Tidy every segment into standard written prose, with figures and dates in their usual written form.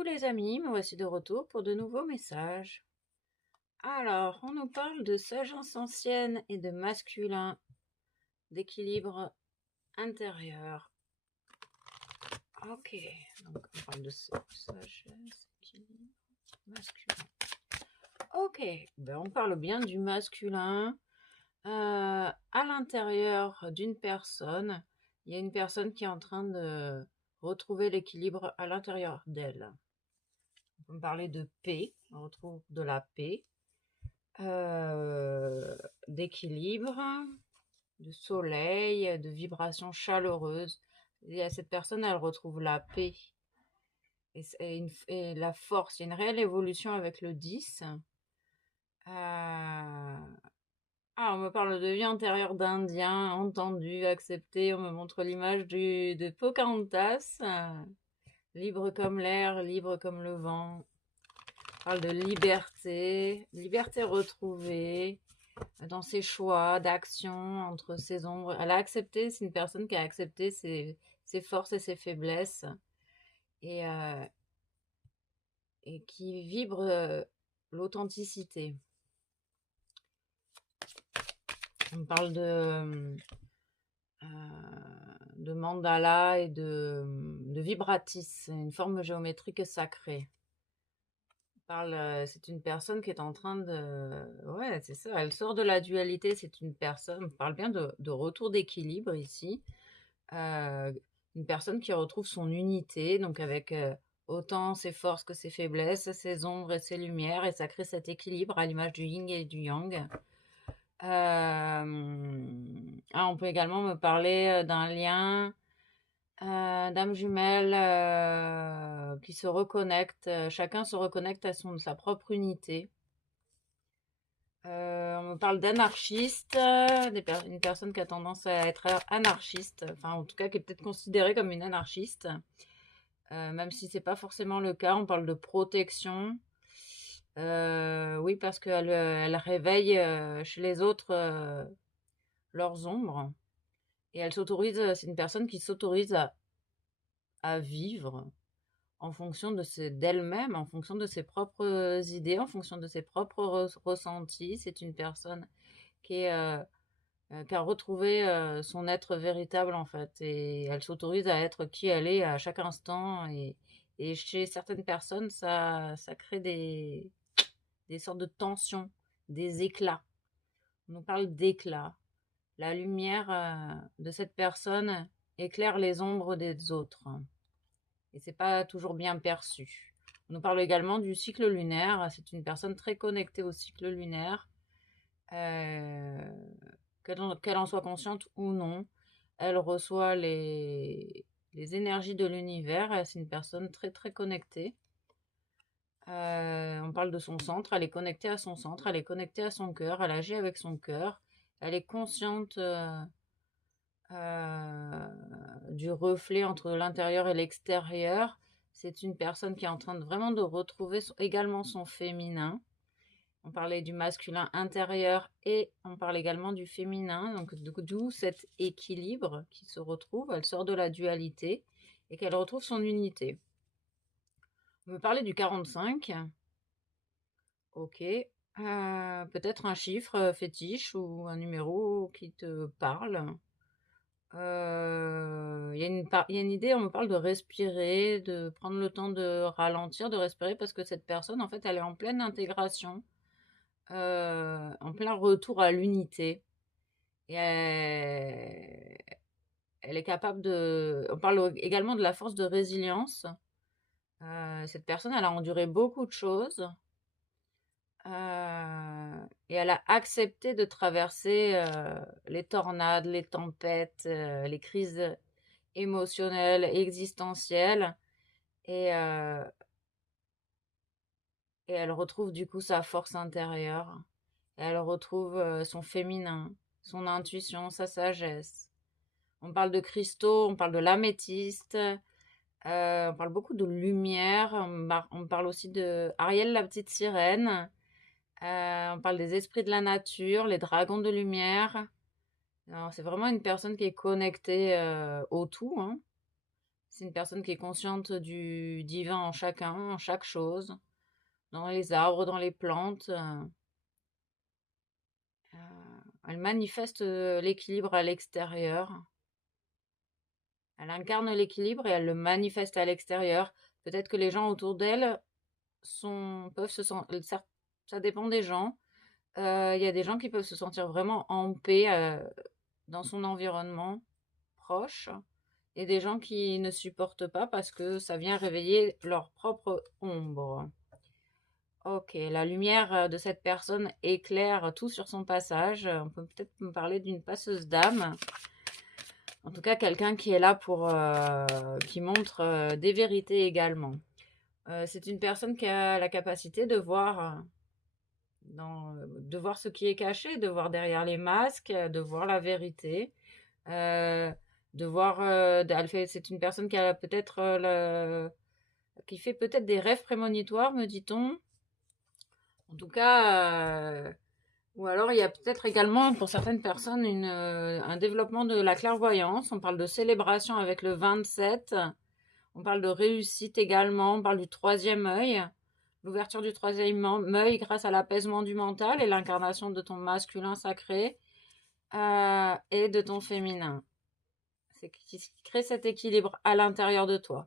Coucou les amis, me voici de retour pour de nouveaux messages. Alors, on nous parle de sagesse ancienne et de masculin, d'équilibre intérieur. Ok, donc on parle de sagesse, équilibre, masculin. Ok, ben on parle bien du masculin. À l'intérieur d'une personne, il y a une personne qui est en train de retrouver l'équilibre à l'intérieur d'elle. On peut parler de paix, on retrouve de la paix. D'équilibre, de soleil, de vibrations chaleureuses. Et cette personne, elle retrouve la paix et la force. Il y a une réelle évolution avec le 10. On me parle de vie antérieure d'Indien, entendu, accepté. On me montre l'image de Pocahontas, libre comme l'air, libre comme le vent. On parle de liberté, liberté retrouvée dans ses choix d'action, entre ses ombres. Elle a accepté, c'est une personne qui a accepté ses forces et ses faiblesses et, euh, et qui vibre l'authenticité. On parle de mandala et de vibratis, une forme géométrique sacrée. C'est une personne qui est en train de... Ouais, c'est ça, elle sort de la dualité, c'est une personne, on parle bien de retour d'équilibre ici. Une personne qui retrouve son unité, donc avec autant ses forces que ses faiblesses, ses ombres et ses lumières, et ça crée cet équilibre à l'image du yin et du yang. On peut également me parler d'un lien d'âme jumelle qui se reconnecte, chacun se reconnecte à sa propre unité. On me parle d'anarchiste, une personne qui a tendance à être anarchiste, enfin en tout cas qui est peut-être considérée comme une anarchiste, même si c'est pas forcément le cas. On parle de protection, oui parce elle réveille chez les autres leurs ombres et elle s'autorise. C'est une personne qui s'autorise à vivre en fonction d'elle-même, en fonction de ses propres idées, en fonction de ses propres ressentis. C'est une personne qui a retrouvé son être véritable en fait, et elle s'autorise à être qui elle est à chaque instant, et chez certaines personnes ça crée des sortes de tensions, des éclats. On nous parle d'éclats. La lumière de cette personne éclaire les ombres des autres, et c'est pas toujours bien perçu. On nous parle également du cycle lunaire. C'est une personne très connectée au cycle lunaire, qu'elle en soit consciente ou non. Elle reçoit les énergies de l'univers. C'est une personne très très connectée. On parle de son centre. Elle est connectée à son centre. Elle est connectée à son cœur. Elle agit avec son cœur. Elle est consciente du reflet entre l'intérieur et l'extérieur. C'est une personne qui est en train vraiment de retrouver également son féminin. On parlait du masculin intérieur et on parle également du féminin. Donc d'où cet équilibre qui se retrouve. Elle sort de la dualité et qu'elle retrouve son unité. On me parler du 45. Ok. Peut-être un chiffre fétiche ou un numéro qui te parle. Il y a une idée, on me parle de respirer, de prendre le temps de ralentir, de respirer, parce que cette personne, en fait, elle est en pleine intégration, en plein retour à l'unité. Et elle est capable de... On parle également de la force de résilience. Cette personne, elle a enduré beaucoup de choses. Et elle a accepté de traverser les tornades, les tempêtes, les crises émotionnelle, existentielle, et, euh, et elle retrouve du coup sa force intérieure. Et elle retrouve son féminin, son intuition, sa sagesse. On parle de cristaux, on parle de l'améthyste, on parle beaucoup de lumière, on parle aussi de Ariel la petite sirène, on parle des esprits de la nature, les dragons de lumière. C'est vraiment une personne qui est connectée au tout, hein. C'est une personne qui est consciente du divin en chacun, en chaque chose, dans les arbres, dans les plantes. Elle manifeste l'équilibre à l'extérieur. Elle incarne l'équilibre et elle le manifeste à l'extérieur. Peut-être que les gens autour d'elle peuvent se sentir. Ça dépend des gens. Il y a des gens qui peuvent se sentir vraiment en paix dans son environnement proche. Et des gens qui ne supportent pas parce que ça vient réveiller leur propre ombre. Ok, la lumière de cette personne éclaire tout sur son passage. On peut peut-être me parler d'une passeuse d'âme. En tout cas, quelqu'un qui est là qui montre des vérités également. C'est une personne qui a la capacité de voir, de voir ce qui est caché, de voir derrière les masques, de voir la vérité. De voir, c'est une personne qui a peut-être qui fait peut-être des rêves prémonitoires, me dit-on. En tout cas, ou alors il y a peut-être également pour certaines personnes un développement de la clairvoyance. On parle de célébration avec le 27. On parle de réussite également. On parle du troisième œil. L'ouverture du troisième œil grâce à l'apaisement du mental et l'incarnation de ton masculin sacré et de ton féminin. C'est qui crée cet équilibre à l'intérieur de toi.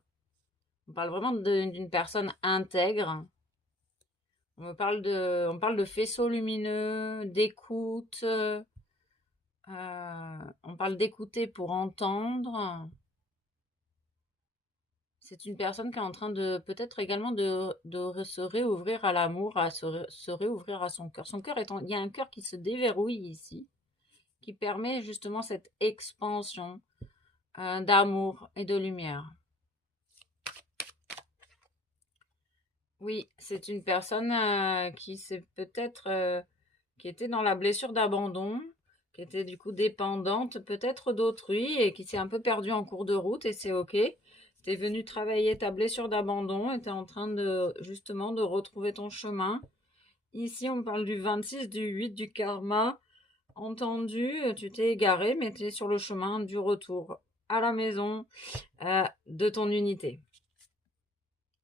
On parle vraiment d'une personne intègre. On parle de faisceaux lumineux, d'écoute. On parle d'écouter pour entendre. C'est une personne qui est en train de peut-être également de se réouvrir à l'amour, à se réouvrir à son cœur. Il y a un cœur qui se déverrouille ici, qui permet justement cette expansion d'amour et de lumière. Oui, c'est une personne qui qui était dans la blessure d'abandon, qui était du coup dépendante peut-être d'autrui et qui s'est un peu perdue en cours de route et c'est ok. T'es venu travailler ta blessure d'abandon et t'es en train justement de retrouver ton chemin. Ici, on parle du 26, du 8, du karma. Entendu, tu t'es égaré, mais tu es sur le chemin du retour à la maison de ton unité.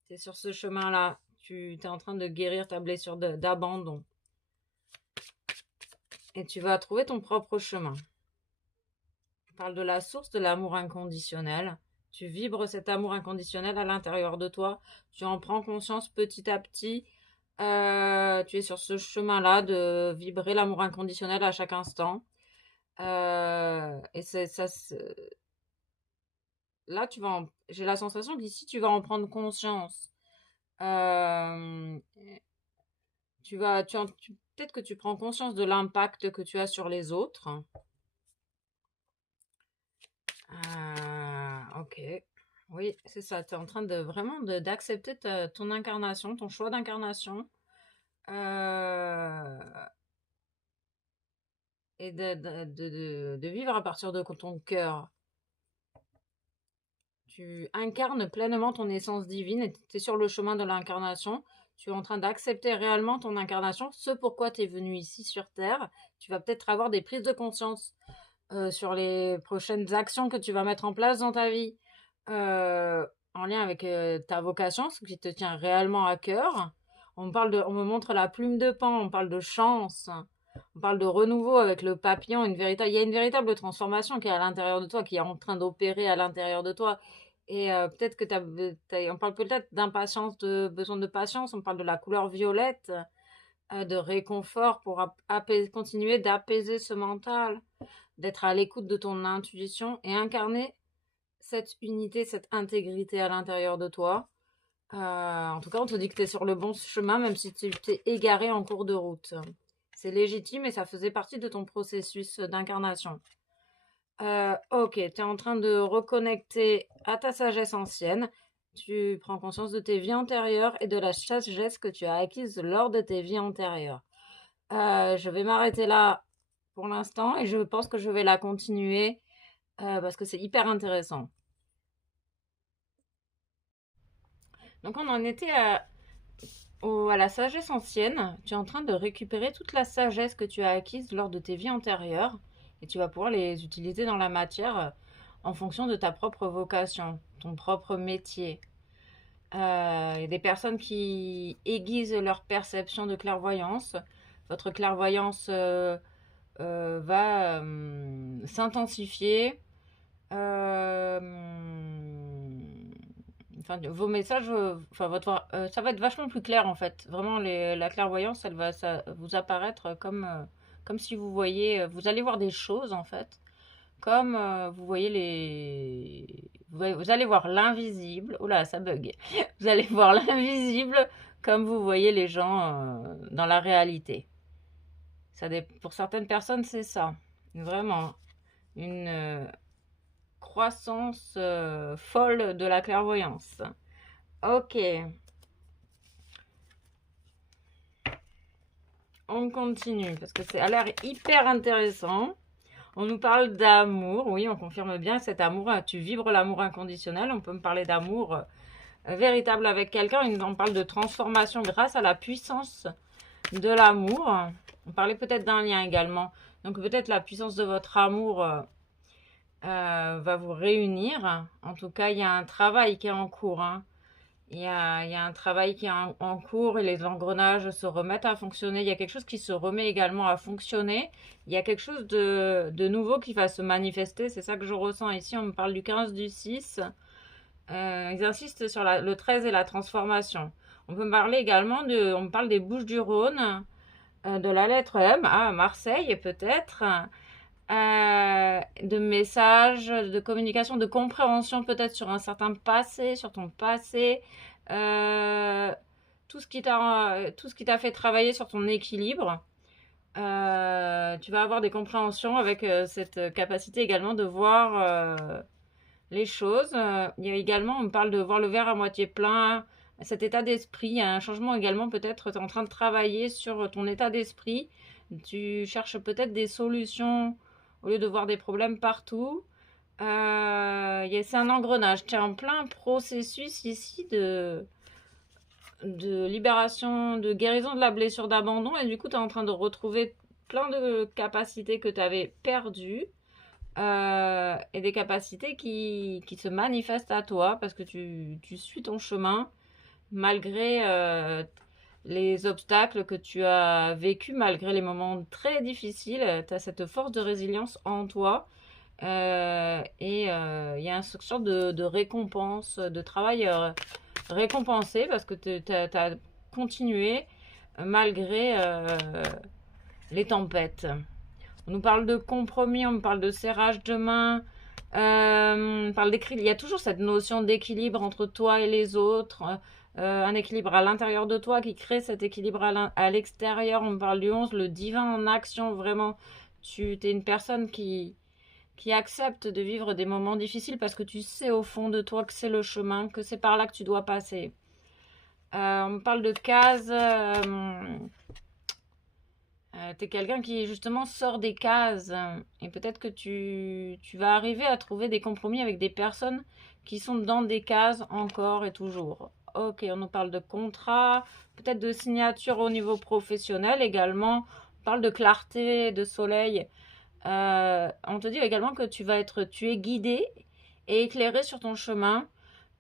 Tu es sur ce chemin-là. Tu es en train de guérir ta blessure d'abandon. Et tu vas trouver ton propre chemin. On parle de la source de l'amour inconditionnel. Tu vibres cet amour inconditionnel à l'intérieur de toi. Tu en prends conscience petit à petit. Tu es sur ce chemin-là de vibrer l'amour inconditionnel à chaque instant. Et là, j'ai la sensation qu'ici, tu vas en prendre conscience. Peut-être que tu prends conscience de l'impact que tu as sur les autres. Ok. Oui, c'est ça. Tu es en train de vraiment d'accepter ton incarnation, ton choix d'incarnation. Et de vivre à partir de ton cœur. Tu incarnes pleinement ton essence divine et tu es sur le chemin de l'incarnation. Tu es en train d'accepter réellement ton incarnation, ce pourquoi tu es venu ici sur Terre. Tu vas peut-être avoir des prises de conscience sur les prochaines actions que tu vas mettre en place dans ta vie en lien avec ta vocation, ce qui te tient réellement à cœur. On me montre la plume de Pan, on parle de chance, on parle de renouveau avec le papillon. Il y a une véritable transformation qui est à l'intérieur de toi, qui est en train d'opérer à l'intérieur de toi. Et peut-être que on parle peut-être d'impatience, de besoin de patience, on parle de la couleur violette, de réconfort pour continuer d'apaiser ce mental, d'être à l'écoute de ton intuition et incarner cette unité, cette intégrité à l'intérieur de toi. En tout cas, on te dit que tu es sur le bon chemin, même si tu t'es égaré en cours de route. C'est légitime et ça faisait partie de ton processus d'incarnation. Ok, tu es en train de reconnecter à ta sagesse ancienne. Tu prends conscience de tes vies antérieures et de la sagesse que tu as acquise lors de tes vies antérieures. Je vais m'arrêter là pour l'instant et je pense que je vais la continuer parce que c'est hyper intéressant. Donc on en était à la sagesse ancienne. Tu es en train de récupérer toute la sagesse que tu as acquise lors de tes vies antérieures et tu vas pouvoir les utiliser dans la matière en fonction de ta propre vocation, ton propre métier. Il y a des personnes qui aiguisent leur perception de clairvoyance. Votre clairvoyance va s'intensifier. Euh, enfin, vos messages, enfin, ça va être vachement plus clair en fait. Vraiment, la clairvoyance, elle va vous apparaître comme si vous voyez, vous allez voir des choses en fait, comme vous voyez vous allez voir l'invisible. Oh là, ça bug. Vous allez voir l'invisible comme vous voyez les gens dans la réalité. Pour certaines personnes, c'est ça. Vraiment, une croissance folle de la clairvoyance. Ok, on continue parce que ça a l'air hyper intéressant. On nous parle d'amour, oui, on confirme bien cet amour. Tu vibres l'amour inconditionnel. On peut me parler d'amour véritable avec quelqu'un. On parle de transformation grâce à la puissance de l'amour. On parlait peut-être d'un lien également. Donc peut-être la puissance de votre amour va vous réunir. En tout cas, il y a un travail qui est en cours. Hein. Il y a un travail qui est en cours et les engrenages se remettent à fonctionner. Il y a quelque chose qui se remet également à fonctionner. Il y a quelque chose de nouveau qui va se manifester. C'est ça que je ressens ici. On me parle du 15 du 6. Ils insistent sur le 13 et la transformation. On peut me parler également on me parle des Bouches-du-Rhône, de la lettre M, à Marseille peut-être. De messages, de communication, de compréhension peut-être sur un certain passé, sur ton passé, tout ce qui t'a fait travailler sur ton équilibre. Tu vas avoir des compréhensions avec cette capacité également de voir les choses. Il y a également, on me parle de voir le verre à moitié plein, cet état d'esprit. Il y a un changement également, peut-être tu es en train de travailler sur ton état d'esprit. Tu cherches peut-être des solutions au lieu de voir des problèmes partout. C'est un engrenage. Tu es en plein processus ici de libération, de guérison de la blessure d'abandon. Et du coup, tu es en train de retrouver plein de capacités que tu avais perdues. Et des capacités qui se manifestent à toi parce que tu suis ton chemin malgré les obstacles que tu as vécus, malgré les moments très difficiles. Tu as cette force de résilience en toi. Il y a une sorte de récompense, de travail récompensé parce que tu as continué malgré les tempêtes. On nous parle de compromis, on nous parle de serrage de main, on parle d'équilibre. Il y a toujours cette notion d'équilibre entre toi et les autres, un équilibre à l'intérieur de toi qui crée cet équilibre à l'extérieur. On me parle du 11, le divin en action, vraiment. Tu es une personne qui accepte de vivre des moments difficiles parce que tu sais au fond de toi que c'est le chemin, que c'est par là que tu dois passer. On me parle de cases. Tu es quelqu'un qui justement sort des cases et peut-être que tu vas arriver à trouver des compromis avec des personnes qui sont dans des cases encore et toujours. Ok, on nous parle de contrat, peut-être de signature au niveau professionnel également. On parle de clarté, de soleil. On te dit également que tu es guidé et éclairé sur ton chemin.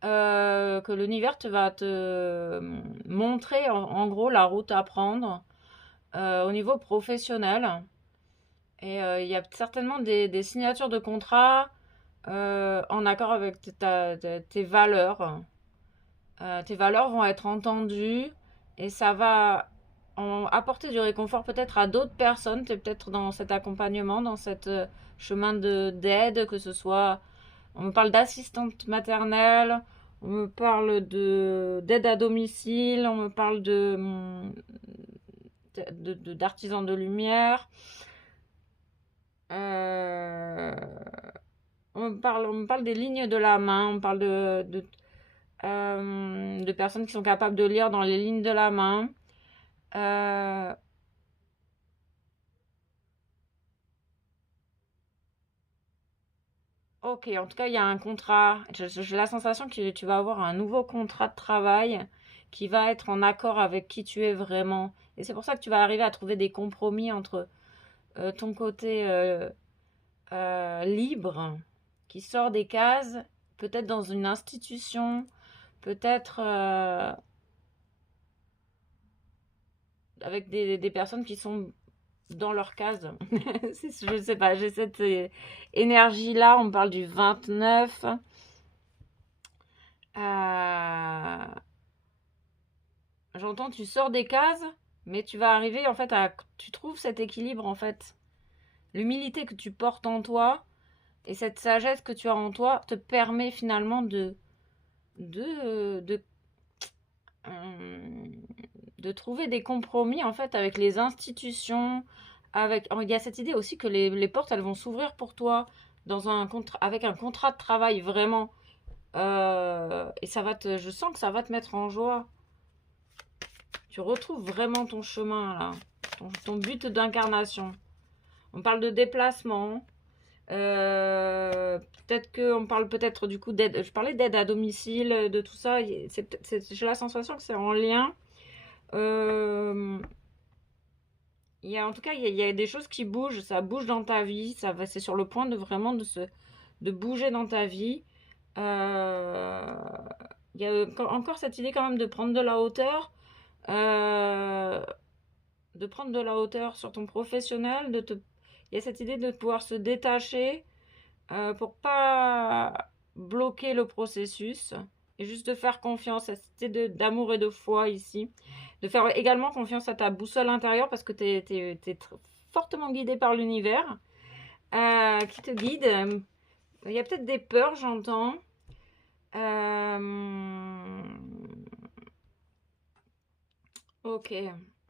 Que l'univers va te montrer en gros la route à prendre au niveau professionnel. Et il y a certainement des signatures de contrats en accord avec tes valeurs. Tes valeurs vont être entendues et ça va apporter du réconfort peut-être à d'autres personnes. Tu es peut-être dans cet accompagnement, dans cet chemin d'aide, que ce soit... On me parle d'assistante maternelle, on me parle d'aide à domicile, on me parle d'artisans de lumière. On me parle des lignes de la main, on parle de personnes qui sont capables de lire dans les lignes de la main. Ok, en tout cas, il y a un contrat. J'ai la sensation que tu vas avoir un nouveau contrat de travail qui va être en accord avec qui tu es vraiment. Et c'est pour ça que tu vas arriver à trouver des compromis entre ton côté libre qui sort des cases, peut-être dans une institution, peut-être avec des personnes qui sont dans leur case. Je sais pas, j'ai cette énergie-là. On parle du 29. J'entends, tu sors des cases, mais tu vas arriver en fait à... Tu trouves cet équilibre en fait. L'humilité que tu portes en toi et cette sagesse que tu as en toi te permet finalement de, de trouver des compromis en fait avec les institutions. Il y a cette idée aussi que les portes elles vont s'ouvrir pour toi dans avec un contrat de travail vraiment. Et je sens que ça va te mettre en joie. Tu retrouves vraiment ton chemin là, ton but d'incarnation. On parle de déplacement. Peut-être qu'on parle peut-être du coup d'aide. Je parlais d'aide à domicile, de tout ça. J'ai la sensation que c'est en lien. En tout cas, il y a des choses qui bougent. Ça bouge dans ta vie. C'est sur le point de vraiment de bouger dans ta vie. Il y a encore cette idée quand même de prendre de la hauteur. De prendre de la hauteur sur ton professionnel. Il y a cette idée de pouvoir se détacher pour pas bloquer le processus et juste de faire confiance à cette idée d'amour et de foi ici. De faire également confiance à ta boussole intérieure parce que tu es fortement guidé par l'univers qui te guide. Il y a peut-être des peurs, j'entends. Ok,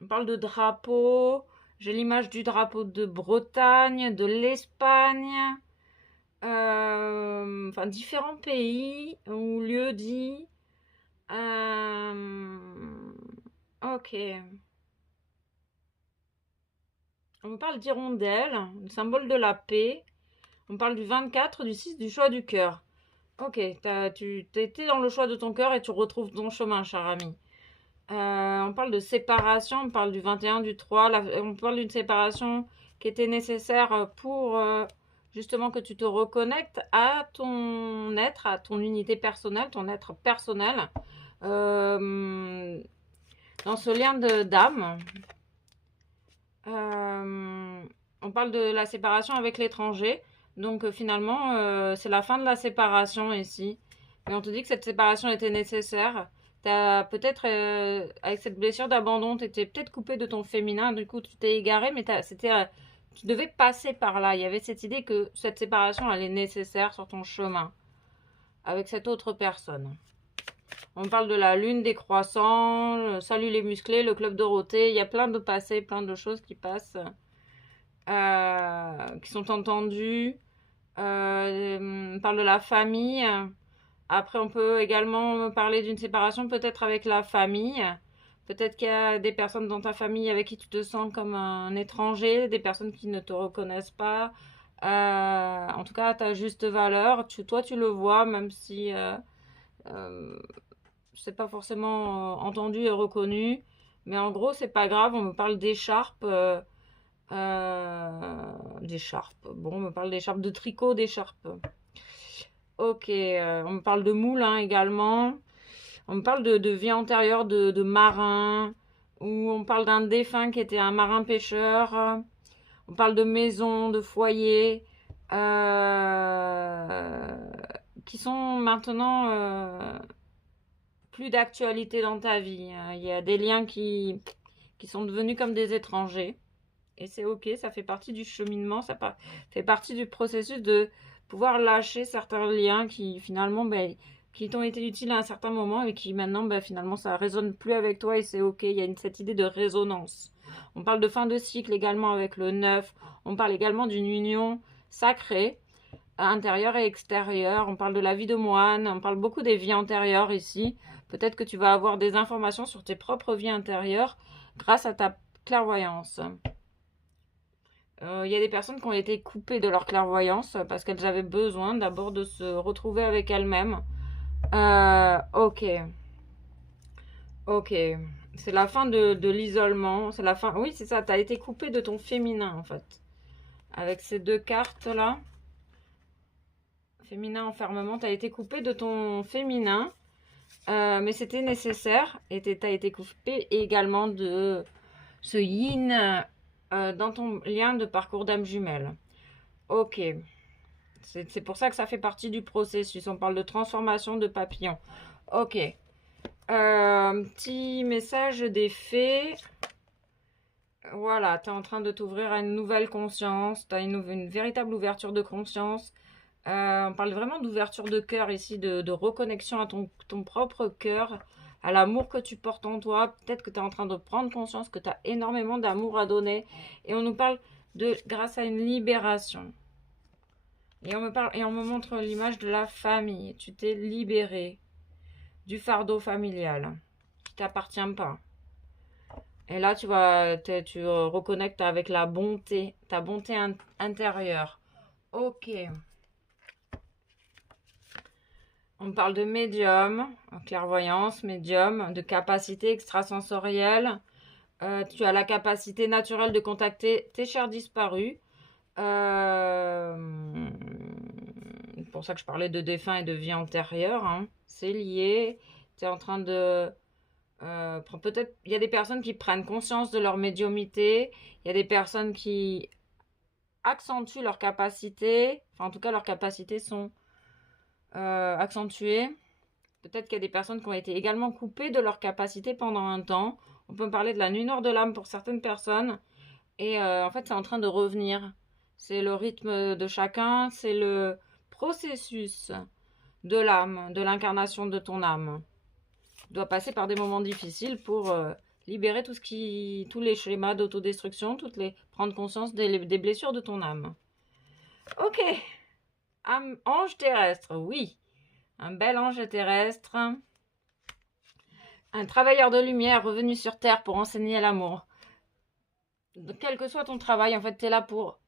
on parle de drapeau. J'ai l'image du drapeau de Bretagne, de l'Espagne. Enfin, différents pays ou lieux dits. Ok. On me parle d'hirondelle, le symbole de la paix. On parle du 24, du 6, du choix du cœur. Ok, tu étais dans le choix de ton cœur et tu retrouves ton chemin, cher ami. On parle de séparation, on parle du 21, du 3. On parle d'une séparation qui était nécessaire pour justement que tu te reconnectes à ton être, à ton unité personnelle, ton être personnel. Dans ce lien d'âme. On parle de la séparation avec l'étranger. Donc finalement, c'est la fin de la séparation ici. Mais on te dit que cette séparation était nécessaire. T'as peut-être, avec cette blessure d'abandon, tu étais peut-être coupé de ton féminin. Du coup, tu t'es égaré, mais tu devais passer par là. Il y avait cette idée que cette séparation, elle est nécessaire sur ton chemin avec cette autre personne. On parle de la lune décroissant, salut les musclés, le club Dorothée. Il y a plein de passés, plein de choses qui passent, qui sont entendues. On parle de la famille. Après, on peut également parler d'une séparation peut-être avec la famille. Peut-être qu'il y a des personnes dans ta famille avec qui tu te sens comme un étranger, des personnes qui ne te reconnaissent pas. En tout cas, à ta juste valeur. Toi, tu le vois, même si c'est pas forcément entendu et reconnu. Mais en gros, c'est pas grave. On me parle d'écharpe. D'écharpe. Bon, on me parle d'écharpe de tricot, d'écharpe. Ok, on me parle de moulin également. On me parle de vie antérieure de marin. Ou on parle d'un défunt qui était un marin pêcheur. On parle de maison, de foyer. Qui sont maintenant plus d'actualité dans ta vie. Il y a des liens qui sont devenus comme des étrangers. Et c'est ok, ça fait partie du cheminement, ça fait partie du processus de pouvoir lâcher certains liens qui finalement, qui t'ont été utiles à un certain moment et qui maintenant, finalement, ça résonne plus avec toi et c'est ok. Il y a cette idée de résonance. On parle de fin de cycle également avec le 9. On parle également d'une union sacrée, intérieure et extérieure. On parle de la vie de moine. On parle beaucoup des vies antérieures ici. Peut-être que tu vas avoir des informations sur tes propres vies intérieures grâce à ta clairvoyance. Il y a des personnes qui ont été coupées de leur clairvoyance parce qu'elles avaient besoin d'abord de se retrouver avec elles-mêmes. Ok. Ok. C'est la fin de l'isolement. C'est la fin. Oui, c'est ça. Tu as été coupé de ton féminin, en fait. Avec ces deux cartes-là. Féminin enfermement. Tu as été coupé de ton féminin. Mais c'était nécessaire. Et tu as été coupé également de ce yin dans ton lien de parcours d'âme jumelle. Ok. C'est pour ça que ça fait partie du processus. On parle de transformation de papillon. Ok. Petit message des fées. Voilà, tu es en train de t'ouvrir à une nouvelle conscience. Tu as une véritable ouverture de conscience. On parle vraiment d'ouverture de cœur ici, de reconnexion à ton propre cœur, à l'amour que tu portes en toi. Peut-être que tu es en train de prendre conscience que tu as énormément d'amour à donner. Et on nous parle de grâce à une libération. Et on me montre l'image de la famille. Tu t'es libéré du fardeau familial qui t'appartient pas. Et là, tu reconnectes avec la bonté, ta bonté intérieure. Ok. On parle de médium, clairvoyance, médium, de capacité extrasensorielle. Tu as la capacité naturelle de contacter tes chers disparus. C'est pour ça que je parlais de défunts et de vie antérieure. Hein. C'est lié. Tu es en train de... peut-être, il y a des personnes qui prennent conscience de leur médiumnité. Il y a des personnes qui accentuent leurs capacités. Enfin, en tout cas, leurs capacités sont accentuées. Peut-être qu'il y a des personnes qui ont été également coupées de leurs capacités pendant un temps. On peut parler de la nuit noire de l'âme pour certaines personnes. Et en fait, c'est en train de revenir. C'est le rythme de chacun. C'est le processus de l'âme, de l'incarnation de ton âme. Tu dois passer par des moments difficiles pour libérer tous les schémas d'autodestruction, prendre conscience des blessures de ton âme. Ok. Ange terrestre, oui. Un bel ange terrestre. Un travailleur de lumière revenu sur Terre pour enseigner l'amour. Quel que soit ton travail, en fait, tu es là pour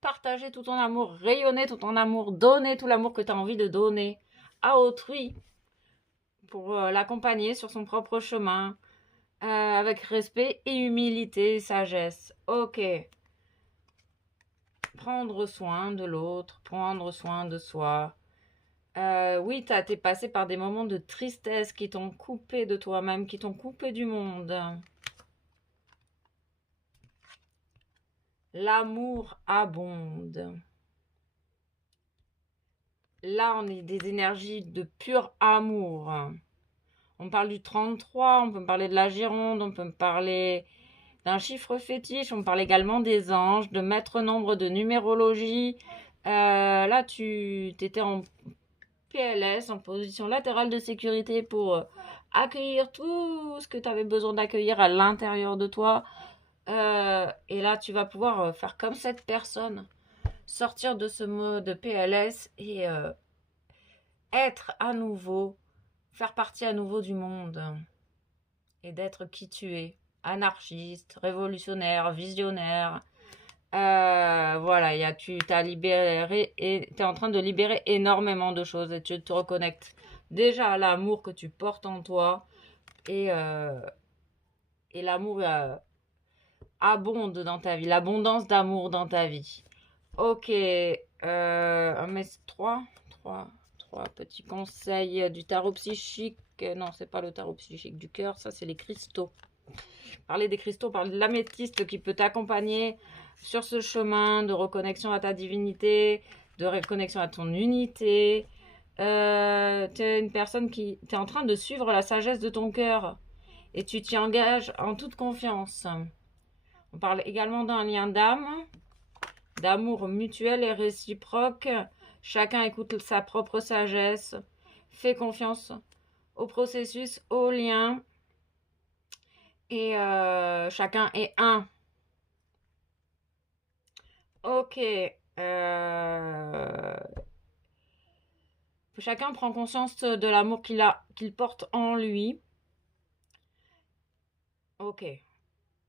partager tout ton amour, rayonner tout ton amour, donner tout l'amour que tu as envie de donner à autrui pour l'accompagner sur son propre chemin avec respect et humilité et sagesse. Ok. Prendre soin de l'autre, prendre soin de soi. Oui, t'es passé par des moments de tristesse qui t'ont coupé de toi-même, qui t'ont coupé du monde. L'amour abonde. Là, on est des énergies de pur amour. On parle du 33, on peut parler de la Gironde, on peut parler d'un chiffre fétiche, on parle également des anges, de maître nombre, de numérologie. Là, tu étais en PLS, en position latérale de sécurité pour accueillir tout ce que tu avais besoin d'accueillir à l'intérieur de toi. Et là, tu vas pouvoir faire comme cette personne, sortir de ce mode PLS et être à nouveau, faire partie à nouveau du monde et d'être qui tu es, anarchiste, révolutionnaire, visionnaire. Voilà, tu t'as libéré et tu es en train de libérer énormément de choses et tu te reconnectes déjà à l'amour que tu portes en toi et l'amour abonde dans ta vie, l'abondance d'amour dans ta vie. Ok, mais 3 petits conseils du tarot psychique. Non, c'est pas le tarot psychique du cœur, ça c'est les cristaux. Parler des cristaux, parler de l'améthyste qui peut t'accompagner sur ce chemin de reconnexion à ta divinité, de reconnexion à ton unité. Tu es une personne qui est en train de suivre la sagesse de ton cœur et tu t'y engages en toute confiance. On parle également d'un lien d'âme, d'amour mutuel et réciproque. Chacun écoute sa propre sagesse, fait confiance au processus, au lien. Et chacun est un. Ok. Chacun prend conscience de l'amour qu'il porte en lui. Ok.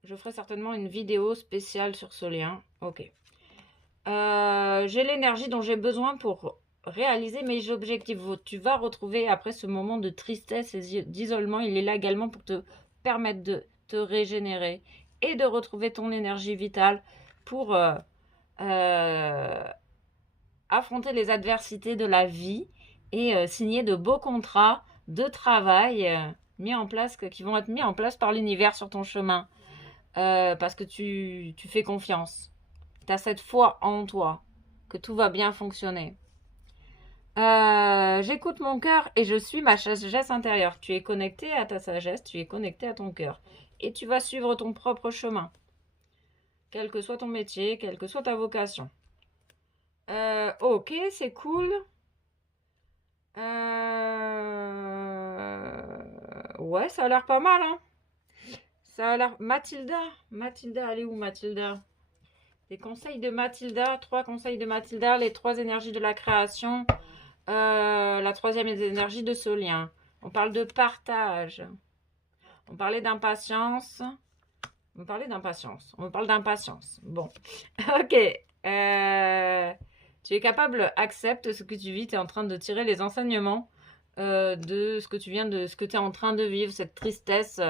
Je ferai certainement une vidéo spéciale sur ce lien. Ok. J'ai l'énergie dont j'ai besoin pour réaliser mes objectifs. Tu vas retrouver après ce moment de tristesse et d'isolement, il est là également pour te permettre de te régénérer et de retrouver ton énergie vitale pour affronter les adversités de la vie et signer de beaux contrats de travail mis en place, qui vont être mis en place par l'univers sur ton chemin. Parce que tu fais confiance. Tu as cette foi en toi, que tout va bien fonctionner. J'écoute mon cœur et je suis ma sagesse intérieure. Tu es connecté à ta sagesse, tu es connecté à ton cœur. Et tu vas suivre ton propre chemin. Quel que soit ton métier, quelle que soit ta vocation. Ok, c'est cool. Ouais, ça a l'air pas mal, hein. Ça a l'air... Mathilda. Mathilda, elle est où, Mathilda? Les conseils de Mathilda. 3 conseils de Mathilda. Les 3 énergies de la création. La 3e énergie de ce lien. On parle de partage. On parlait d'impatience. On parlait d'impatience. On parle d'impatience. Bon. Ok. Tu es capable, accepte ce que tu vis. Tu es en train de tirer les enseignements de ce que tu viens de... ce que tu es en train de vivre. Cette tristesse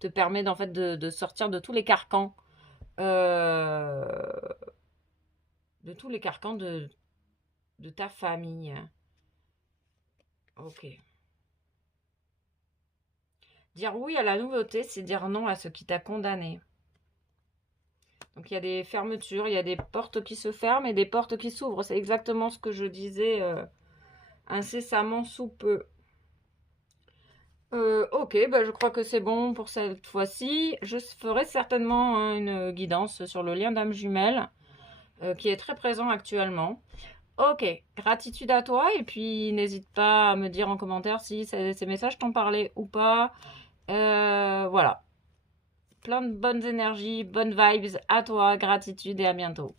te permet en fait de sortir de tous les carcans. De tous les carcans de ta famille. Ok. Dire oui à la nouveauté, c'est dire non à ce qui t'a condamné. Donc il y a des fermetures, il y a des portes qui se ferment et des portes qui s'ouvrent. C'est exactement ce que je disais incessamment sous peu. Ok, bah je crois que c'est bon pour cette fois-ci. Je ferai certainement une guidance sur le lien d'âme jumelle qui est très présent actuellement. Ok, gratitude à toi et puis n'hésite pas à me dire en commentaire si ces messages t'ont parlé ou pas. Voilà. Plein de bonnes énergies, bonnes vibes à toi, gratitude et à bientôt.